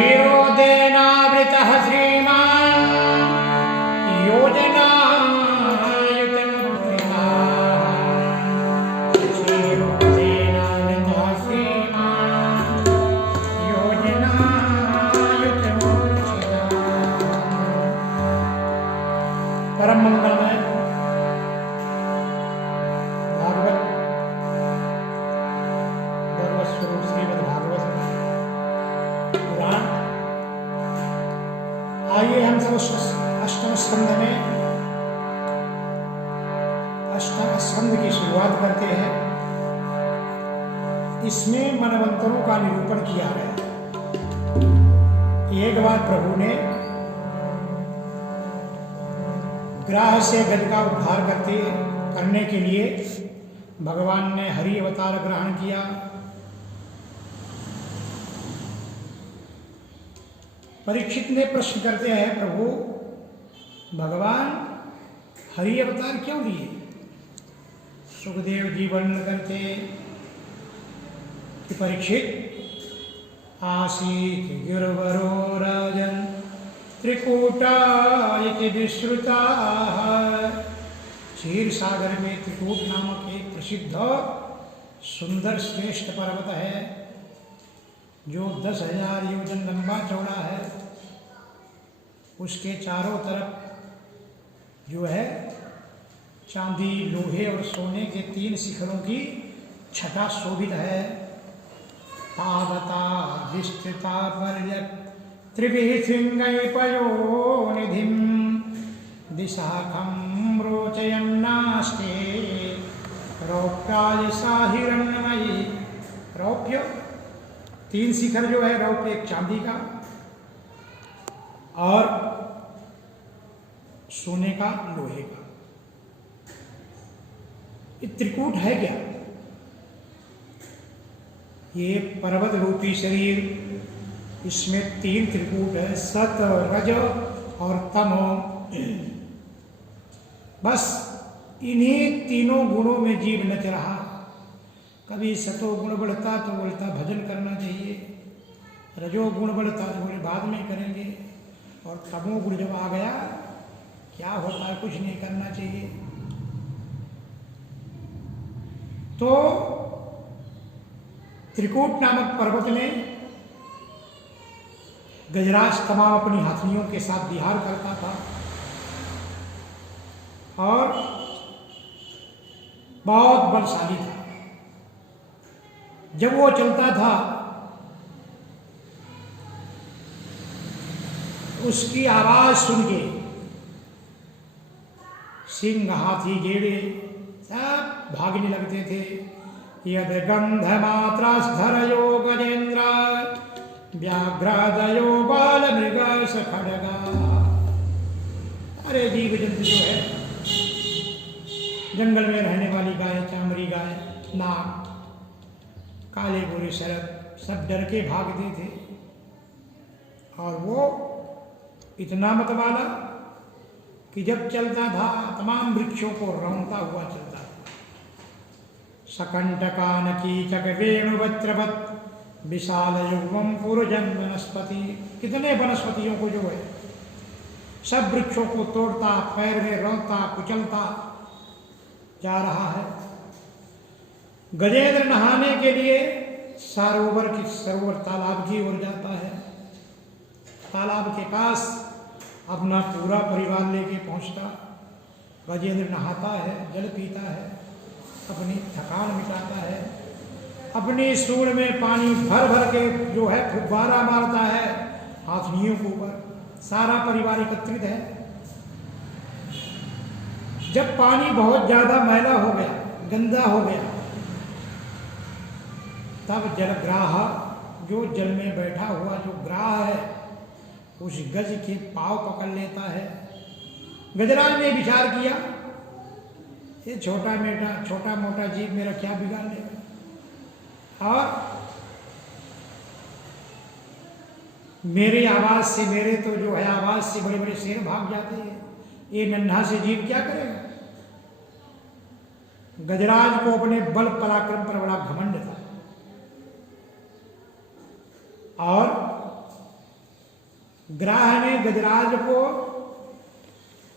क्षीरोदेनावृतः श्रीमान् योजनायुतमुत्थितः क्षीरोदेनावृतः श्रीमान् योजनायुतमुत्थितः। परम मंगलमय भागवत स्वरूप श्रीमद् भागवत पुराण। आइए हम सब अष्टम स्कंद में अष्टम स्कंद की शुरुआत करते हैं। इसमें मनवंतरों का निरूपण किया है। एक बार प्रभु ने ग्राह से गज का उद्धार करने के लिए भगवान ने हरि अवतार ग्रहण किया। परीक्षित ने प्रश्न करते हैं, प्रभु भगवान हरि अवतार क्यों लिए? सुखदेव जी वर्णन करते कि परीक्षित आसीत गिरवरो राजन त्रिकूटा इति विश्रुता। क्षीर सागर में त्रिकूट नामक एक प्रसिद्ध सुंदर श्रेष्ठ पर्वत है जो 10,000 योजन लंबा चौड़ा है। उसके चारों तरफ जो है चांदी, लोहे और सोने के 3 शिखरों की छटा शोभित है। पावता विस्तृता पर्यक त्रिभिः शृंगैपयोनिधिं दिशाखं रोचयन्नास्ते रौप्याय सा हिरण्मयी। रौप्य 3 शिखर जो है, रौप्य एक चांदी का और सोने का, लोहे का। ये त्रिकूट है क्या? ये पर्वत रूपी शरीर, इसमें 3 त्रिकूट है, सत, रज और तमो। बस इन्हीं तीनों गुणों में जीव नच रहा। कभी सतो गुण बढ़ता तो बोलता भजन करना चाहिए, रजो गुण बढ़ता तो बोले बाद में करेंगे, और तमो गुण जब आ गया क्या होता है, कुछ नहीं करना चाहिए। तो त्रिकूट नामक पर्वत में गजराज तमाम अपनी हाथियों के साथ विहार करता था और बहुत बलशाली था। जब वो चलता था उसकी आवाज सुन के सिंह, हाथी, गेड़े सब भागने लगते थे। यद गंध मात्रा धरयो गजेंद्र व्याघ्रदयो बाल मृग खड़गा। अरे जीव जंतु जो है, जंगल में रहने वाली गाय, चामड़ी गाय, नाग, काले गोरे शरद सब डर के भागते थे। और वो इतना मतवाला कि जब चलता था तमाम वृक्षों को रौंदता हुआ चलता था। सकंटकान कीचक वेणुवत्रवत विशाल युग्मम पुरजन वनस्पति। कितने वनस्पतियों को जो है सब वृक्षों को तोड़ता, पैर में रौंदता, कुचलता जा रहा है। गजेंद्र नहाने के लिए सरोवर तालाब की ओर जाता है। तालाब के पास अपना पूरा परिवार लेके पहुंचता। गजेंद्र नहाता है, जल पीता है, अपनी थकान मिटाता है, अपनी सूंड में पानी भर भर के जो है फुब्बारा मारता है हाथियों के ऊपर। सारा परिवार एकत्रित है। जब पानी बहुत ज्यादा मैला हो गया, गंदा हो गया, तब जलग्राह, जो जल में बैठा हुआ जो ग्राह है, उस गज के पांव पकड़ लेता है। गजराज ने विचार किया, ये छोटा मोटा जीव मेरा क्या बिगाड़ लेगा, और मेरी आवाज से, मेरे तो जो है आवाज से बड़े बड़े शेर भाग जाते हैं, ये नन्हा से जीव क्या करेगा। गजराज को अपने बल पराक्रम पर बड़ा घमंड था और ग्राह ने गजराज को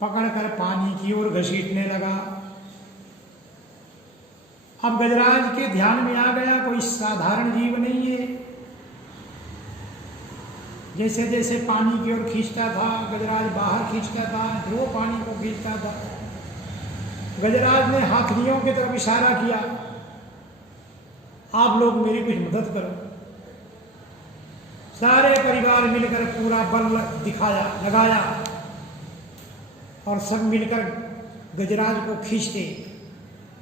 पकड़कर पानी की ओर घसीटने लगा। अब गजराज के ध्यान में आ गया कोई साधारण जीव नहीं है। जैसे जैसे पानी की ओर खींचता था, गजराज बाहर खींचता था, जो पानी को खींचता था। गजराज ने हाथियों की तरफ इशारा किया, आप लोग मेरी कुछ मदद करो। सारे परिवार मिलकर पूरा बल लगाया और सब मिलकर गजराज को खींचते।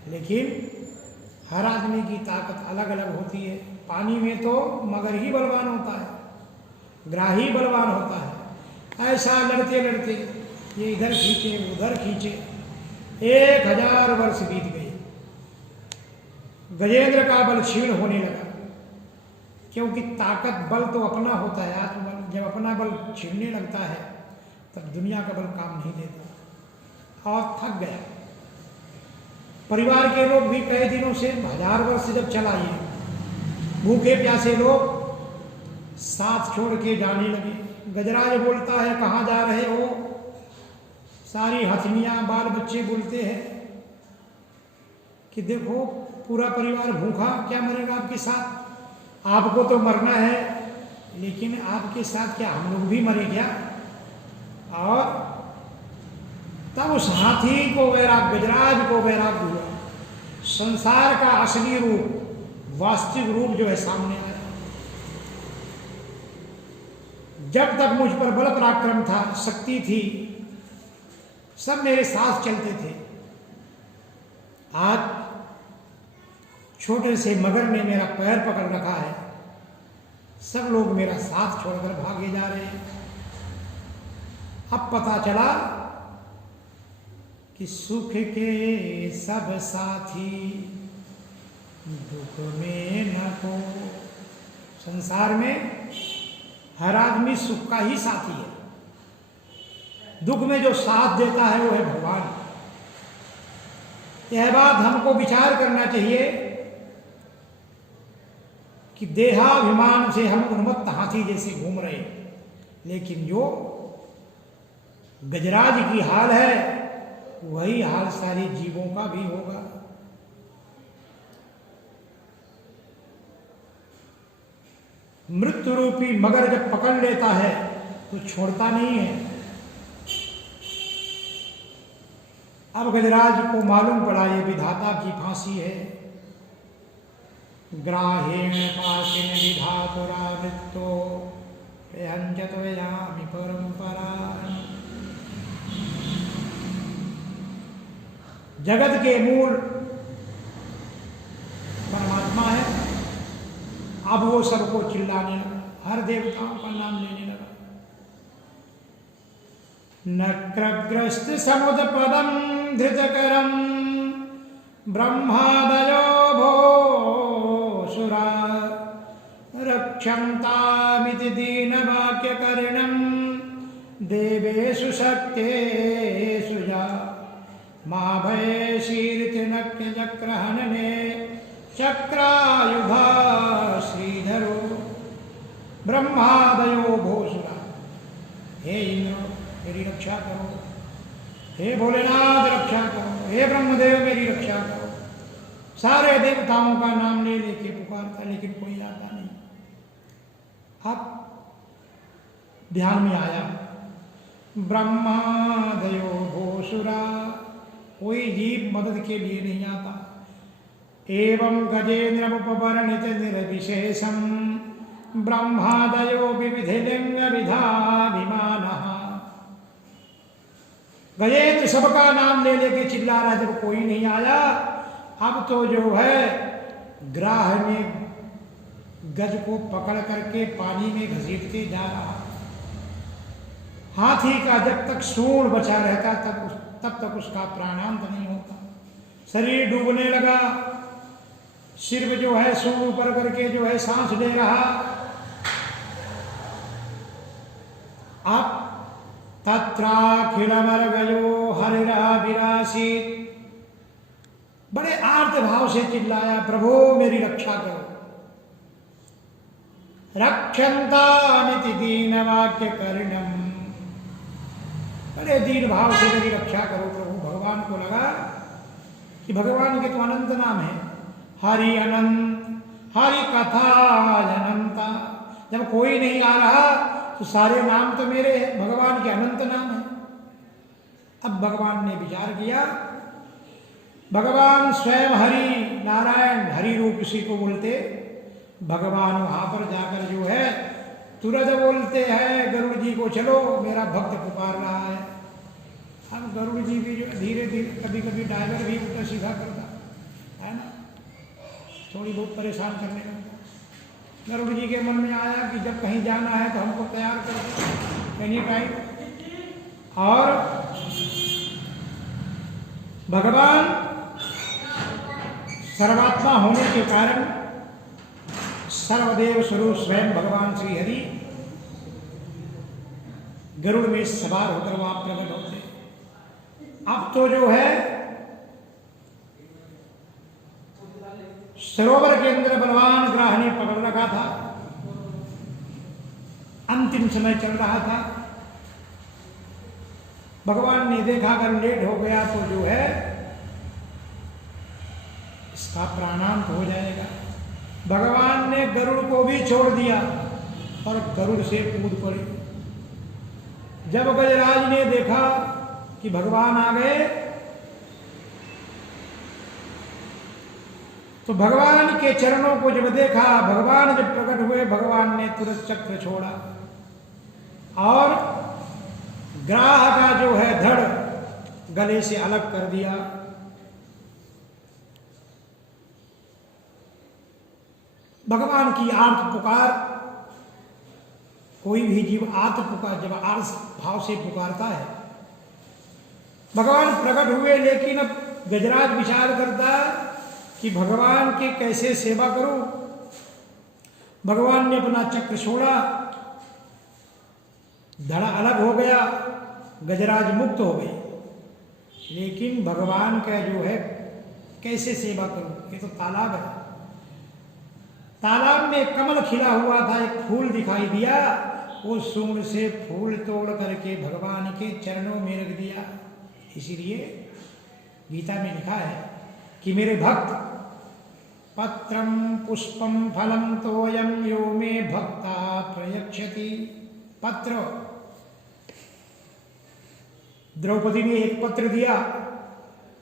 लेकिन हर आदमी की ताकत अलग अलग होती है। पानी में तो मगर ही बलवान होता है, ग्राही बलवान होता है। ऐसा लड़ते लड़ते ये इधर खींचे उधर खींचे, 1000 वर्ष बीत गए। गजेंद्र का बल क्षीण होने लगा, क्योंकि ताकत बल तो अपना होता है, आत्मबल। जब अपना बल छिड़ने लगता है तब दुनिया का बल काम नहीं देता और थक गया। परिवार के लोग भी कई दिनों से 1000 वर्ष जब चलाए, भूखे प्यासे लोग साथ छोड़ के जाने लगे। गजराज बोलता है, कहाँ जा रहे हो? सारी हथनियां बाल बच्चे बोलते हैं कि देखो पूरा परिवार भूखा, क्या मरेगा आपके साथ? आपको तो मरना है, लेकिन आपके साथ क्या हम लोग भी मरे क्या? और तब उस हाथी को वैराग, गजराज को वैराग हुआ। संसार का असली रूप, वास्तविक रूप जो है सामने आया। जब तक मुझ पर बल पराक्रम था, शक्ति थी, सब मेरे साथ चलते थे। आज छोटे से मगर ने मेरा पैर पकड़ रखा है, सब लोग मेरा साथ छोड़कर भागे जा रहे हैं। अब पता चला कि सुख के सब साथी दुख में न को। संसार में हर आदमी सुख का ही साथी है, दुख में जो साथ देता है वो है भगवान। यह बात हमको विचार करना चाहिए कि देहाभिमान से हम उन्मत्त हाथी जैसे घूम रहे, लेकिन जो गजराज की हाल है वही हाल सारे जीवों का भी होगा। मृत्यु रूपी मगर जब पकड़ लेता है तो छोड़ता नहीं है। अब गजराज को मालूम पड़ा ये विधाता की फांसी है। ग्राहेण पाशेन विधातुरा मृत्यो यामि परंपरा। जगत के मूल परमात्मा है। अब वो सबको चिल्लाने लगा, हर देवताओं का नाम लेने लगा। नक्रग्रस्त समुदपदम धृतकरम ब्रह्मादयो भोसुरा रक्षन्तामिति दीनवाक्यकर्णं देवेषु शक्तेषु या महाभयशीर्तिनक्यचक्रहनने चक्रायुधा श्रीधरो ब्रह्मादयो भोसुरा। हे इंद्र मेरी रक्षा करो, हे भोलेनाथ रक्षा करो, हे ब्रह्मदेव मेरी रक्षा करो। सारे देवताओं का नाम ले लेके पुकारता, लेकिन कोई आता नहीं। अब ध्यान में आया ब्रह्मादयो भोसुरा, कोई जीव मदद के लिए नहीं आता। एवं गजेन्द्रमुपवर्णित निर्विशेषं ब्रह्मादयो विविधिलिंग विधाभिमानः। गजेंद्र सबका नाम ले लेके चिल्ला रहा, जब कोई नहीं आया। अब तो जो है ग्राह में गज को पकड़ करके पानी में घसीटते जा रहा। हाथी का जब तक सूंड बचा रहता तब तक उसका प्राणांत नहीं होता। शरीर डूबने लगा, सिर जो है सूंड ऊपर करके जो है सांस ले रहा। अब तत्राखिलमर्गयो हरिराभिलाषित, बड़े आर्त भाव से चिल्लाया, प्रभु मेरी रक्षा करो। रक्षन्तामिति दीन वाक्य करणम। बड़े दीन भाव से मेरी रक्षा करो प्रभु। भगवान को लगा कि भगवान के तो अनंत नाम है, हरि अनंत, हरि कथा अनंता। जब कोई नहीं आ रहा तो सारे नाम तो मेरे हैं, भगवान के अनंत नाम है। अब भगवान ने विचार किया, भगवान स्वयं हरि नारायण, हरि रूप इसी को बोलते। भगवान वहां पर जाकर जो है तुरंत बोलते हैं गरुड़ जी को, चलो मेरा भक्त पुकार रहा है। अब गरुड़ जी भी जो धीरे धीरे कभी कभी ड्राइवर भी उल्टा सीधा करता है ना, थोड़ी बहुत परेशान करने लगता। गरुड़ जी के मन में आया कि जब कहीं जाना है तो हमको तैयार कर दो एनी टाइम। और भगवान सर्वात्मा होने के कारण सर्वदेव स्वरूप स्वयं भगवान श्री हरि गरुड़ में सवार होकर वहां प्रकट होते। अब तो जो है सरोवर के अंदर बलवान ग्राह ने पकड़ रखा था, अंतिम समय चल रहा था। भगवान ने देखा अगर लेट हो गया तो जो है इसका प्राणांत हो जाएगा। भगवान ने गरुड़ को भी छोड़ दिया और गरुड़ से कूद पड़ी। जब गजराज ने देखा कि भगवान आ गए तो भगवान के चरणों को जब देखा, भगवान जब प्रकट हुए, भगवान ने तुरंत चक्र छोड़ा और ग्राह का जो है धड़ गले से अलग कर दिया। भगवान की आर्त पुकार, कोई भी जीव आर्त पुकार जब आर्त भाव से पुकारता है, भगवान प्रकट हुए। लेकिन अब गजराज विचार करता कि भगवान की कैसे सेवा करूं। भगवान ने अपना चक्र छोड़ा, धड़ा अलग हो गया, गजराज मुक्त हो गए। लेकिन भगवान का जो है कैसे सेवा करूं, ये तो तालाब है। तालाब में कमल खिला हुआ था, एक फूल दिखाई दिया, वो सूंड से फूल तोड़ करके भगवान के चरणों में रख दिया। इसीलिए गीता में लिखा है कि मेरे भक्त पत्रम पुष्पम फलम तोयम यो मे भक्ता प्रयच्छति। पत्र, द्रौपदी ने एक पत्र दिया,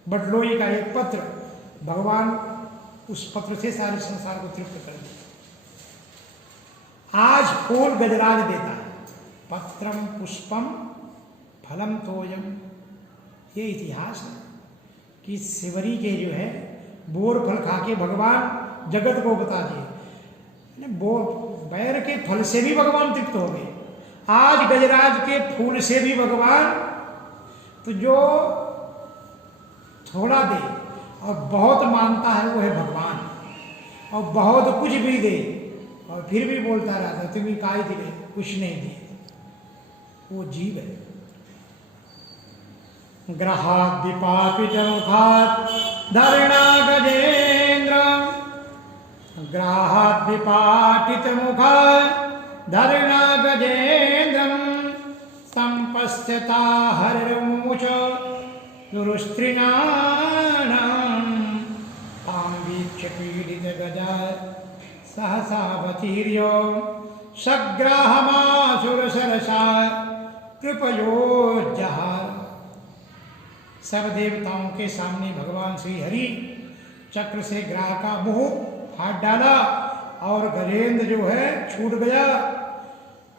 बटलोई का एक पत्र, भगवान उस पत्र से सारे संसार को तृप्त कर दिया। आज फूल गजराज देता है, पत्रम पुष्पम फलम तोयम। ये इतिहास है कि शिवरी के जो है बोर फल खा के भगवान जगत को बता दिए, बोर बैर के फल से भी भगवान तृप्त हो गए। आज गजराज के फूल से भी भगवान, तो जो थोड़ा दे और बहुत मानता है वो है भगवान, और बहुत कुछ भी दे और फिर भी बोलता रहता है तुम्हें काय दिले, कुछ नहीं दिए, वो जीव है। ग्रहाद् विपापित मुखात् धरणा गजेन्द्र, ग्रहाद् विपाटित मुखात् धरणा गजेन्द्रम, संपश्यता हरिमुच दुरुस्त्रिणानां, तां वीक्ष्य पीडित गजा सहसावतीर्य सग्राहमासुर सरसा कृपयोज्जहार। सब देवताओं के सामने भगवान श्री हरि चक्र से ग्राह का मुंह हाथ डाला और गजेंद्र जो है छूट गया।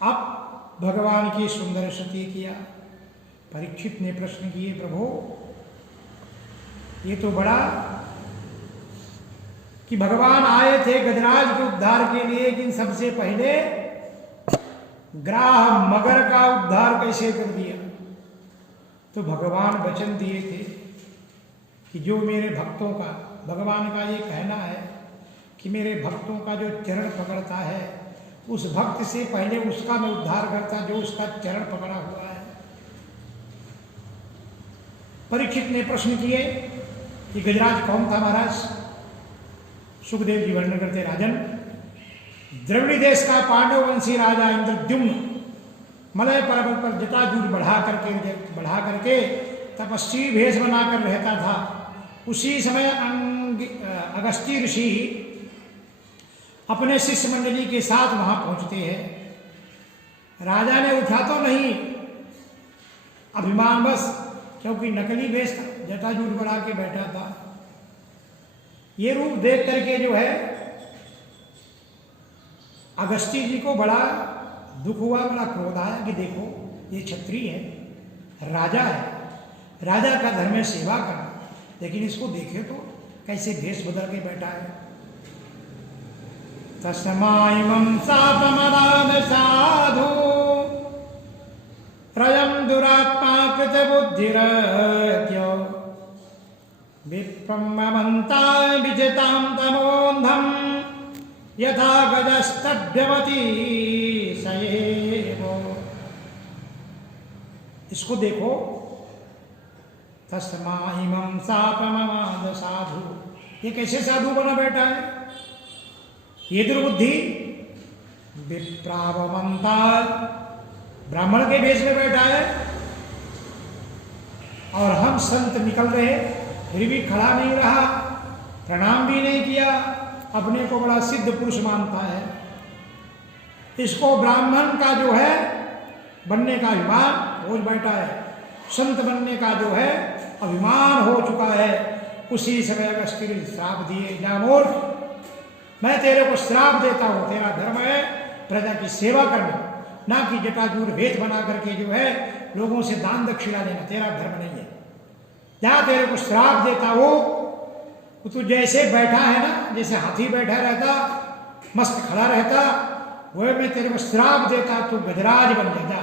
अब भगवान की सुंदर स्तुति किया। परीक्षित ने प्रश्न किए, प्रभु ये तो बड़ा कि भगवान आए थे गजराज के उद्धार के लिए, लेकिन सबसे पहले ग्राह मगर का उद्धार कैसे कर दिया। तो भगवान वचन दिए थे कि जो मेरे भक्तों का, भगवान का ये कहना है कि मेरे भक्तों का जो चरण पकड़ता है उस भक्त से पहले उसका मैं उद्धार करता जो उसका चरण पकड़ा हुआ है। परीक्षित ने प्रश्न किए कि गजराज कौन था महाराज। सुखदेव जी वर्णन करते, राजन द्रविड़ देश का पांडव वंशी राजा इंद्रद्युम्न मलय पर्वत पर जटाजूट बढ़ा करके तपस्वी भेष बनाकर रहता था। उसी समय अगस्त्य ऋषि अपने शिष्य मंडली के साथ वहां पहुंचते हैं। राजा ने उठा तो नहीं, अभिमान बस, क्योंकि नकली भेष था, जटाजूट बढ़ा के बैठा था। ये रूप देख करके जो है अगस्त्य जी को बड़ा दुख हुआ, बड़ा क्रोध आया कि देखो ये क्षत्रिय है, राजा है, राजा का धर्म में सेवा करना, लेकिन इसको देखे तो कैसे भेष बदल के बैठा है। तस्माइमं शापमदाद साधु रयं दुरात्मा कृत बुद्धिरत्यो विप्रमवन्ताय विजितां तमोन्धं यथा गजस्तभ्यवती सएवो। इसको देखो, तस्माइमं शापमदाद साधु, ये कैसे साधु बना बैठा है, ये दुर्बुद्धि। विप्रावमंता, ब्राह्मण के भेष में बैठा है, और हम संत निकल रहे फिर भी खड़ा नहीं रहा, प्रणाम भी नहीं किया, अपने को बड़ा सिद्ध पुरुष मानता है। इसको ब्राह्मण का जो है बनने का अभिमान हो बैठा है, संत बनने का जो है अभिमान हो चुका है। उसी समय अगस्त्य ने श्राप दिए, जा मूर्ख, मैं तेरे को श्राप देता हूं, तेरा धर्म है प्रजा की सेवा करना, ना कि जटाजूट भेष बना करके जो है लोगों से दान दक्षिणा लेना, तेरा धर्म नहीं है। जहां तेरे को श्राप देता हो, तू जैसे बैठा है ना, जैसे हाथी बैठा रहता, मस्त खड़ा रहता, वह मैं तेरे को श्राप देता, तू गजराज बन जाता।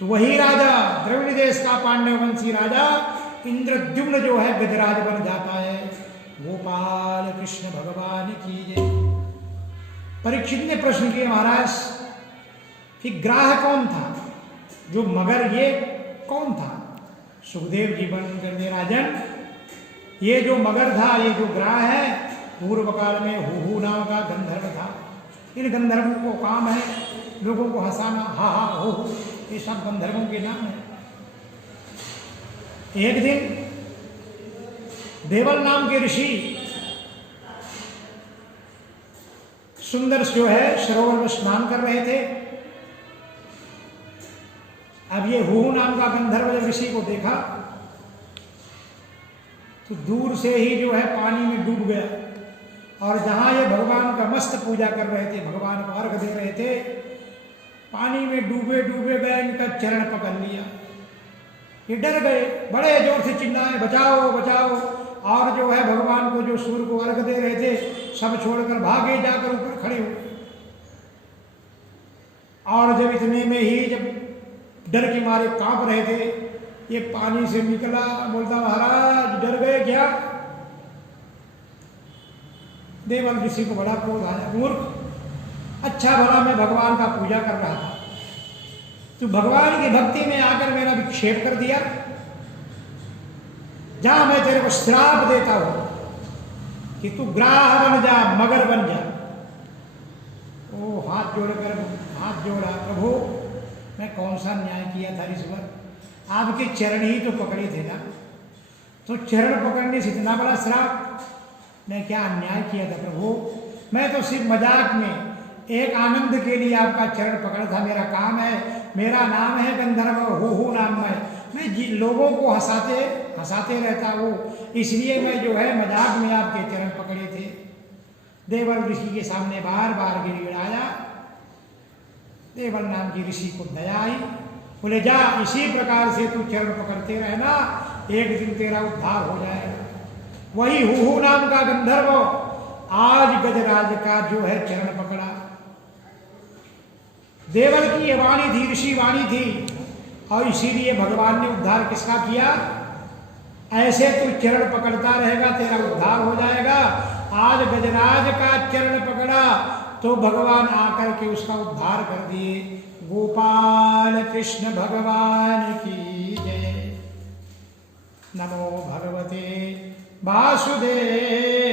तो वही राजा, द्रविड़ देश का पांडव वंशी राजा इंद्रद्युम्न जो है गजराज बन जाता है। गोपाल कृष्ण भगवान की जय। परीक्षित ने प्रश्न किया, महाराज कि ग्राह कौन था, जो मगर ये कौन था? सुखदेव जी बन करने, राजन ये जो मगर था, ये जो ग्राह है, पूर्व काल में हुहू नाम का गंधर्व था। इन गंधर्वों को काम है लोगों को हंसाना, हा हा हो, ये सब गंधर्वों के नाम है। एक दिन देवल नाम के ऋषि सुंदर जो है सरोवर में स्नान कर रहे थे। अब ये हुहू नाम का गंधर्व जब ऋषि को देखा तो दूर से ही जो है पानी में डूब गया, और जहां ये भगवान का मस्त पूजा कर रहे थे, भगवान को अर्घ दे रहे थे, पानी में डूबे डूबे गए, इनका चरण पकड़ लिया। ये डर गए, बड़े जोर से चिल्लाए, बचाओ बचाओ, और जो है भगवान को, जो सूर्य को अर्घ दे रहे थे, सब छोड़कर भागे, जाकर ऊपर खड़े हो। और जब इतने में ही, जब डर के मारे कांप रहे थे, ये पानी से निकला, बोलता महाराज डर गए क्या? देवल ऋषि को बड़ा क्रोध आया, मूर्ख, अच्छा भला मैं भगवान का पूजा कर रहा था, तू भगवान की भक्ति में आकर मेरा विक्षेप कर दिया। जहां मैं तेरे को श्राप देता हूं कि तू ग्राह बन जा, मगर बन जा। ओ हाथ जोड़ा, प्रभु मैं कौन सा न्याय किया था ईश्वर, आपके चरण ही तो पकड़े थे ना, तो चरण पकड़ने से इतना बड़ा श्राप, मैं क्या अन्याय किया था प्रभु? मैं तो सिर्फ मजाक में एक आनंद के लिए आपका चरण पकड़ा था, मेरा काम है, मेरा नाम है गंधर्व, हुहू नाम है, मैं लोगों को हंसाते रहता हूँ, इसलिए मैं जो है मजाक में आपके चरण पकड़े थे। देवल ऋषि के सामने बार बार गिड़गिड़ाया। देवल नाम की ऋषि को दया आई, बोले जा इसी प्रकार से तू चरण पकड़ते रहना, एक दिन तेरा उद्धार हो जाएगा। वही हुहू नाम का गंधर्व आज गजराज का जो है चरण पकड़ा। देवल की ये वाणी थी, ऋषि वाणी थी, और इसीलिए भगवान ने उद्धार किसका किया? ऐसे तू चरण पकड़ता रहेगा, तेरा उद्धार हो जाएगा। आज गजराज का चरण पकड़ा तो भगवान आकर के उसका उद्धार कर दिए। गोपाल कृष्ण भगवान की जय। नमो भगवते वासुदेव।